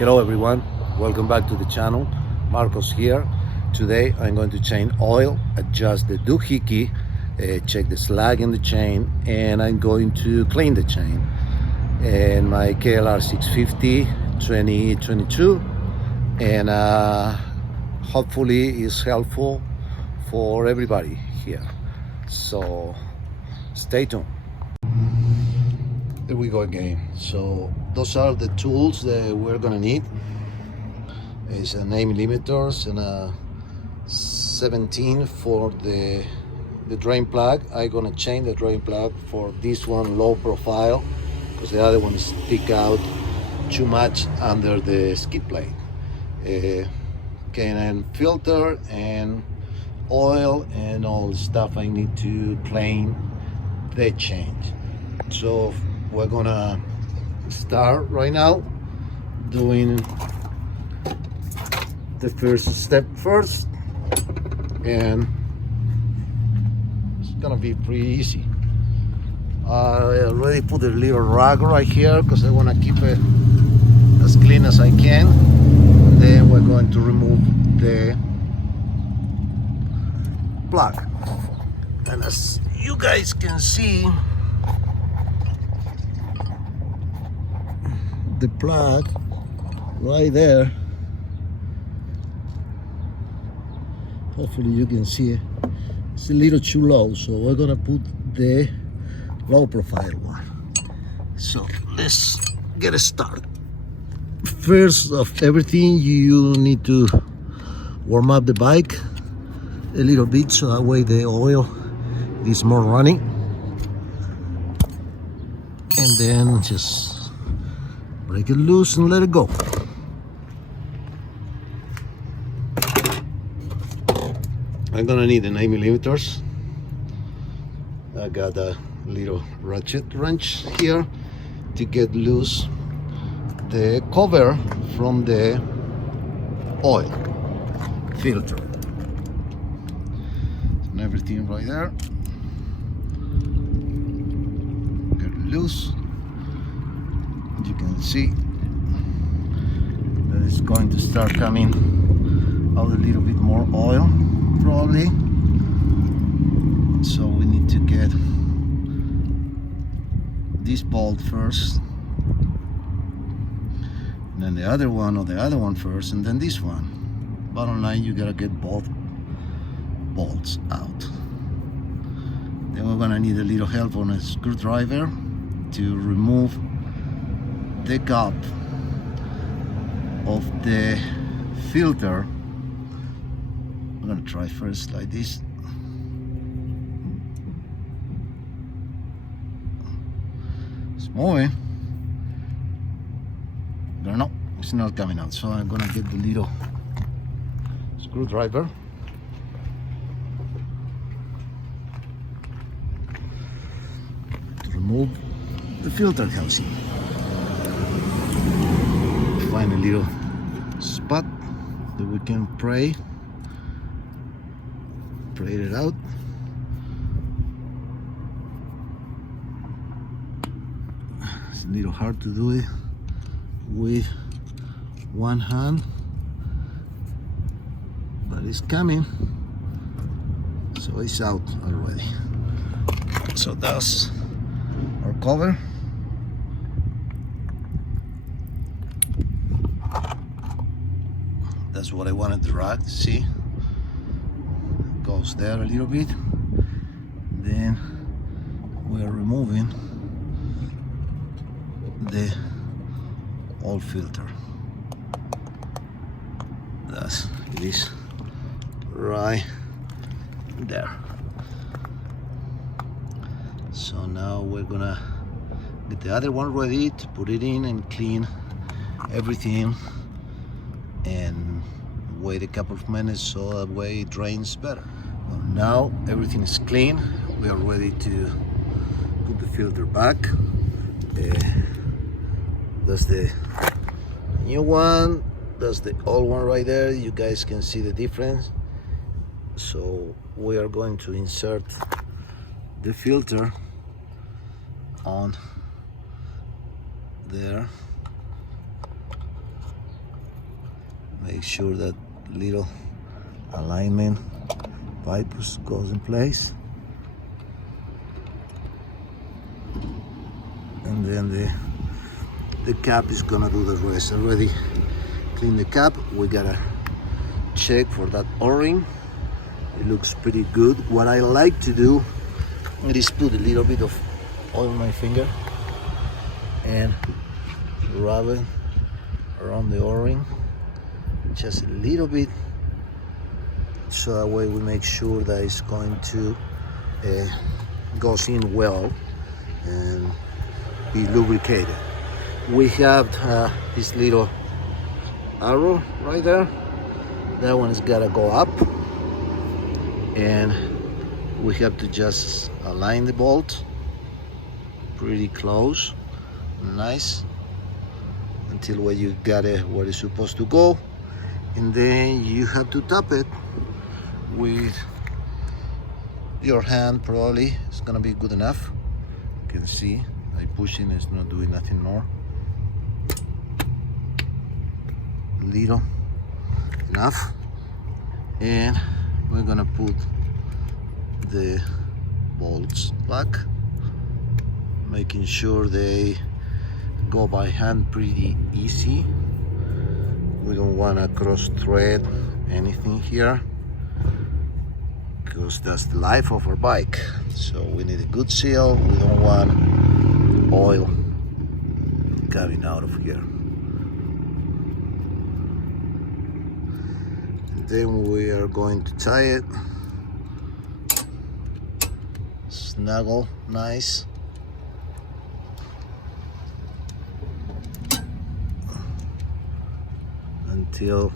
Hello everyone, welcome back to the channel. Marcos here. Today I'm going to change oil, adjust the doohickey, check the slag in the chain, and I'm going to clean the chain. And my KLR 650 2022, and hopefully it's helpful for everybody here. So stay tuned. Here we go again. So those are the tools that we're gonna need. It's an 8 millimeters and a 17 for the drain plug. I'm gonna change the drain plug for this one low profile because the other one stick out too much under the skid plate. Okay, and filter and oil and all the stuff I need to clean the chain. So we're gonna start right now doing the first step first, and it's gonna be pretty easy. I already put a little rag right here because I want to keep it as clean as I can. Then we're going to remove the plug, and as you guys can see, the plug right there, hopefully you can see it, it's a little too low, so we're gonna put the low profile one. So let's get started. First of everything, you need to warm up the bike a little bit so that way the oil is more running, and then just break it loose and let it go. I'm gonna need an 8 millimeters. I got a little ratchet wrench here to get loose the cover from the oil filter. And everything right there. Get it loose. You can see that it's going to start coming out a little bit more oil probably, so we need to get this bolt first, and then the other one, or the other one first, and then this one. Bottom line, you gotta get both bolts out. Then we're gonna need a little help on a screwdriver to remove the gap of the filter. I'm gonna try first like this. It's moving, but no, it's not coming out. So I'm gonna get the little screwdriver to remove the filter housing. Find a little spot that we can pray it out. It's a little hard to do it with one hand, but it's coming, so it's out already. So that's our cover. That's what I wanted the rag to see. Goes there a little bit. Then we're removing the oil filter. That's it is right there. So now we're gonna get the other one ready to put it in and clean everything, and wait a couple of minutes so that way it drains better. Well, now everything is clean. We are ready to put the filter back. That's the new one, that's the old one right there. You guys can see the difference. So we are going to insert the filter on there. Make sure that little alignment pipe goes in place, and then the cap is gonna do the rest. Already clean the cap. We gotta check for that O-ring. It looks pretty good. What I like to do is put a little bit of oil on my finger and rub it around the O-ring, just a little bit, so that way we make sure that it's going to goes in well and be lubricated. We have this little arrow right there. That one has got to go up, and we have to just align the bolt pretty close, nice, until where you got it where it's supposed to go, and then you have to tap it with your hand. Probably it's gonna be good enough. You can see I pushing, it's not doing nothing more. Little enough, and we're gonna put the bolts back, making sure they go by hand pretty easy. We don't want to cross thread anything here, because that's the life of our bike. So we need a good seal. We don't want oil coming out of here. Then we are going to tie it, snuggle nice, until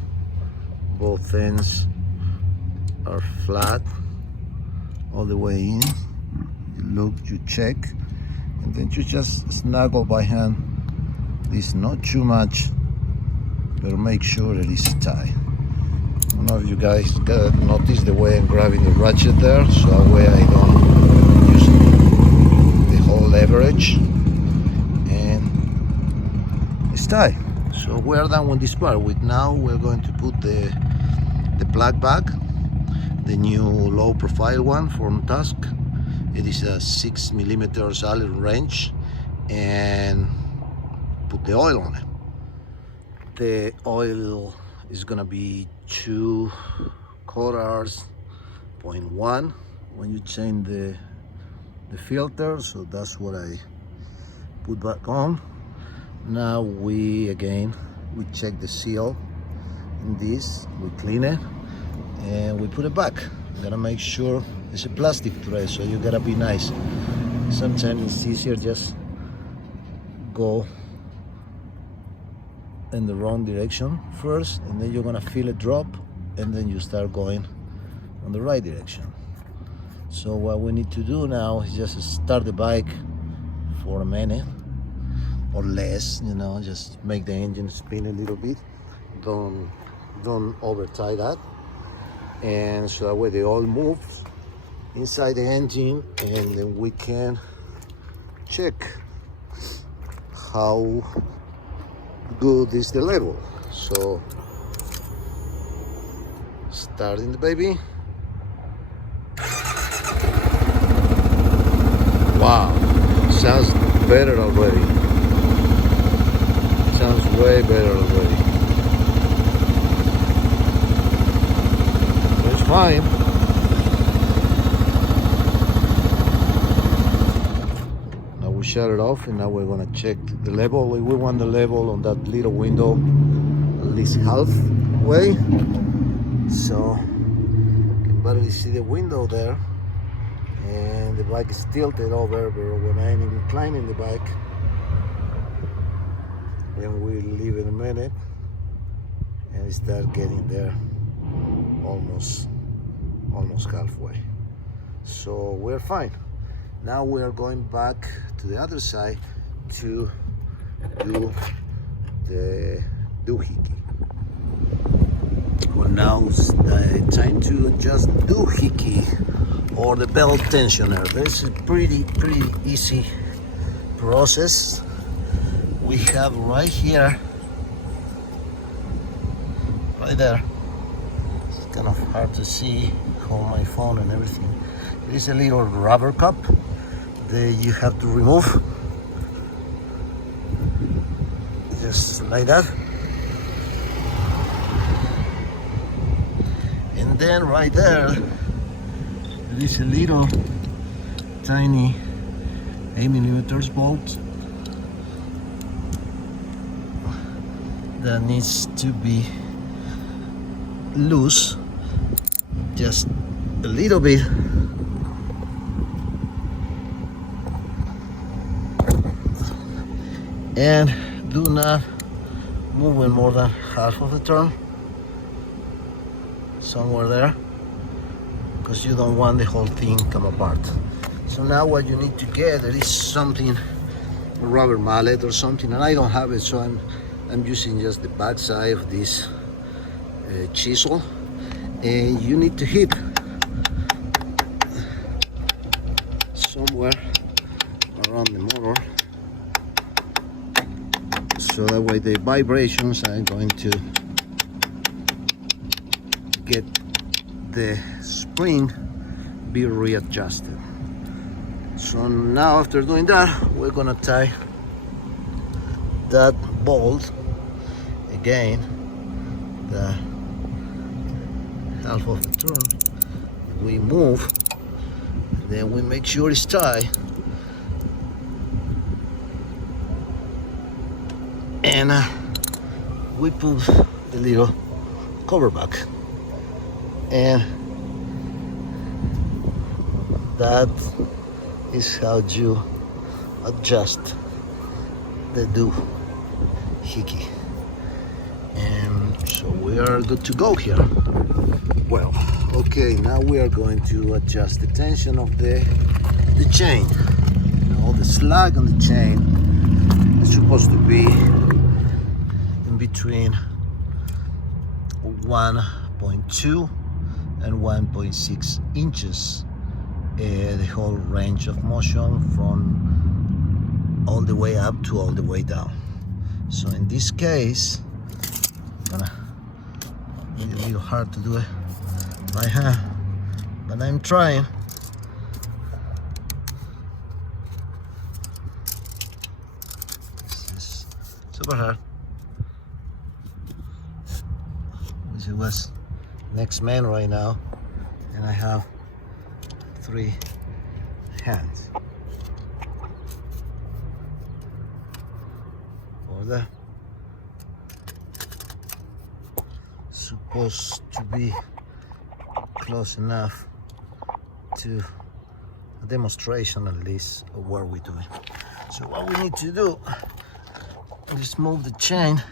both ends are flat all the way in. You check, and then you just snuggle by hand. This not too much, but make sure it is tight. I don't know if you guys got notice the way I'm grabbing the ratchet there, so that way I don't use the whole leverage, and it's tight. So we're done with this part. Now we're going to put the plug back, the new low profile one from Tusk. It is a 6mm Allen wrench, and put the oil on it. The oil is gonna be 2 quarters 0.1 when you change the filter, so that's what I put back on. Now we check the seal in this, we clean it, and we put it back. Gotta make sure it's a plastic tray, so you gotta be nice. Sometimes it's easier just go in the wrong direction first, and then you're gonna feel it drop, and then you start going on the right direction. So what we need to do now is just start the bike for a minute or less, you know, just make the engine spin a little bit. Don't over tie that, and so that way the oil moves inside the engine, and then we can check how good is the level. So starting the baby. Wow, sounds better already. Sounds way better already. It's fine. Now we shut it off, and now we're gonna check the level. We want the level on that little window at least halfway, so you can barely see the window there, and the bike is tilted over. But when I'm inclining the bike, then we leave it a minute, and we start getting there almost halfway. So we're fine. Now we are going back to the other side to do the doohickey. Well, now it's time to adjust doohickey, or the belt tensioner. This is pretty easy process. We have right right there. It's kind of hard to see, hold my phone and everything. There is a little rubber cup that you have to remove, just like that. And then right there, there is a little tiny 8mm bolt that needs to be loose, just a little bit. And do not move it more than half of the turn, somewhere there, because you don't want the whole thing come apart. So now what you need to get, there is something, a rubber mallet or something, and I don't have it, so I'm using just the back side of this chisel, and you need to hit somewhere around the motor, so that way the vibrations are going to get the spring be readjusted. So now after doing that, we're gonna tie that bolt again, the half of the turn. We move, then we make sure it's tied, and we put the little cover back, and that is how you adjust the doohickey. And so we are good to go here. Well, okay, now we are going to adjust the tension of the chain. All the slag on the chain is supposed to be in between 1.2 and 1.6 inches. The whole range of motion from all the way up to all the way down. So in this case, it's a little hard to do it by hand, but I'm trying. This is super hard. This was next man right now, and I have 3 hands. Or that. Supposed to be close enough to a demonstration at least of what we're doing. So what we need to do is move the chain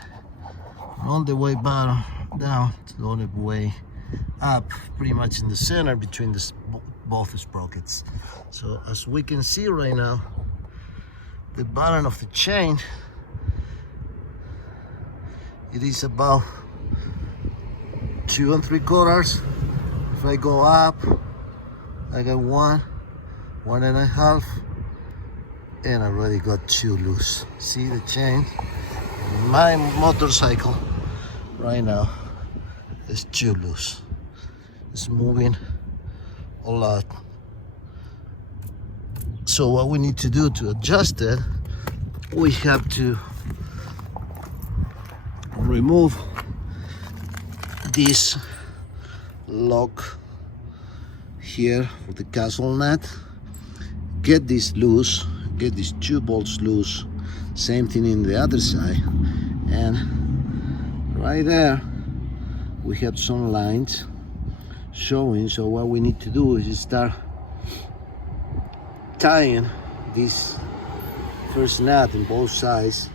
on the way bottom down to all the way up, pretty much in the center between both sprockets. So as we can see right now, the bottom of the chain, it is about 2 3/4. If I go up, I got 1.5, and I already got 2 loose. See the chain? My motorcycle right now is 2 loose. It's moving a lot. So what we need to do to adjust it, we have to remove this lock here for the castle nut, get this loose, get these 2 bolts loose, same thing in the other side, and right there we have some lines showing. So what we need to do is start tying this first nut on both sides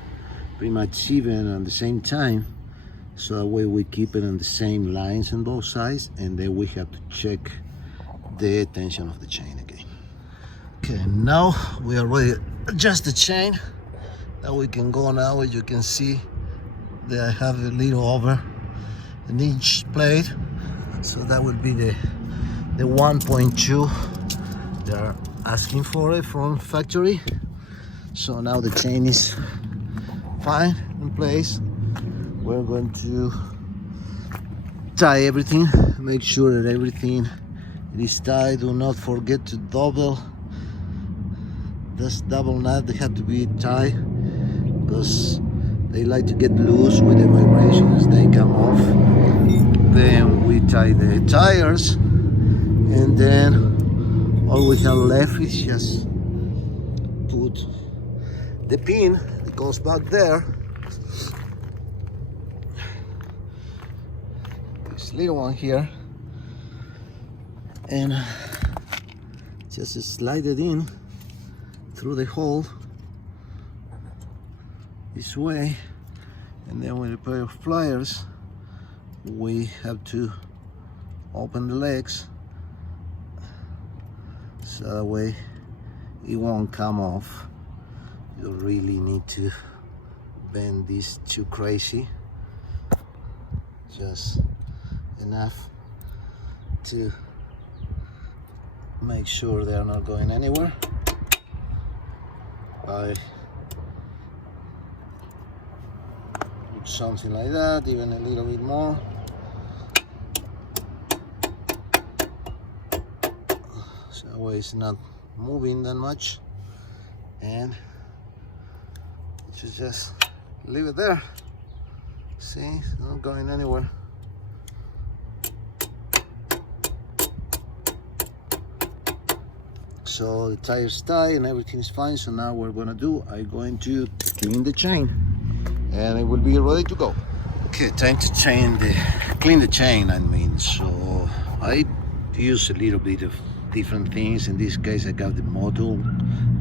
pretty much even at the same time, so that way we keep it on the same lines on both sides, and then we have to check the tension of the chain again. Okay, now we already adjust the chain. Now we can go now. As you can see that I have a little over an inch plate, so that would be the 1.2 they're asking for it from factory. So now the chain is fine in place. We're going to tie everything. Make sure that everything is tied. Do not forget to double this double knot. They have to be tied because they like to get loose with the vibrations. They come off. Then we tie the tires, and then all we have left is just put the pin that goes back there. This little one here, and just slide it in through the hole this way, and then with a pair of pliers we have to open the legs so that way it won't come off. You really need to bend these too crazy, just enough to make sure they're not going anywhere. By something like that, even a little bit more. So that way it's not moving that much, and you just leave it there. See, it's not going anywhere. So the tire's tight and everything is fine. So now what we're gonna do, I'm going to clean the chain and it will be ready to go. Okay, time to clean the chain, I mean. So I use a little bit of different things. In this case I got the model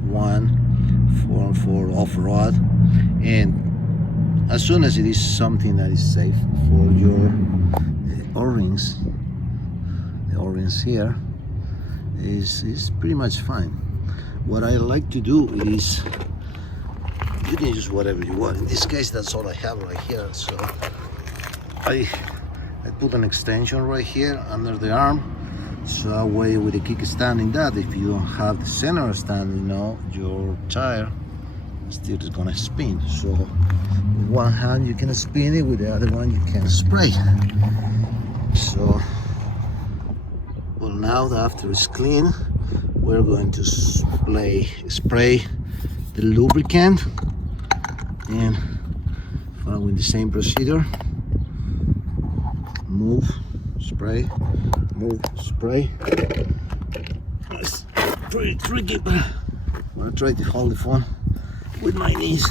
one for off-road, and as soon as it is something that is safe for your O-rings, the O-rings here is pretty much fine. What I like to do is, you can use whatever you want. In this case, that's all I have right here. So I put an extension right here under the arm, so that way with the kickstand in that, if you don't have the center stand, you know, your tire still is gonna spin. So with one hand you can spin it, with the other one you can spray. So well, now that after it's clean, we're going to spray the lubricant, and following the same procedure, move, spray, move, spray. It's pretty tricky, but I'm gonna try to hold the phone with my knees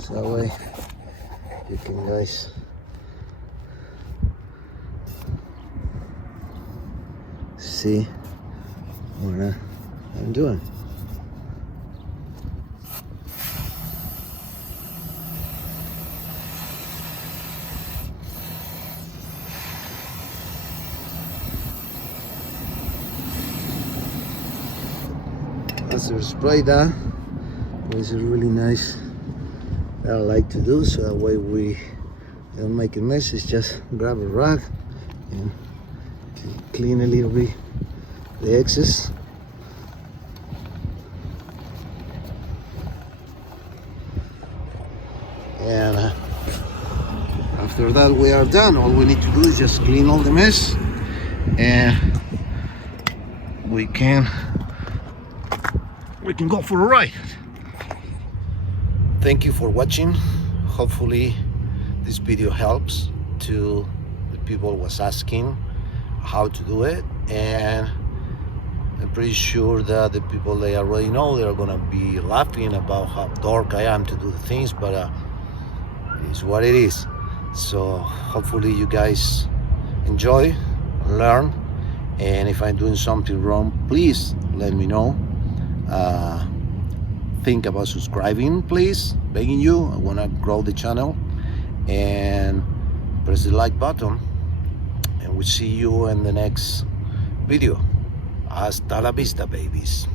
so that way you can guys see what I'm doing. As you spray that, which is really nice, that I like to do, so that way we don't make a mess. It's just grab a rag and clean a little bit the excess. And after that we are done. All we need to do is just clean all the mess, and we can go for a ride. Thank you for watching. Hopefully this video helps to the people who was asking how to do it, and I'm pretty sure that the people they already know, they're gonna be laughing about how dark I am to do the things, but it's what it is. So hopefully you guys enjoy, learn, and if I'm doing something wrong, please let me know. Think about subscribing, please, begging you. I want to grow the channel, and press the like button, and we'll see you in the next video. Hasta la vista, babies.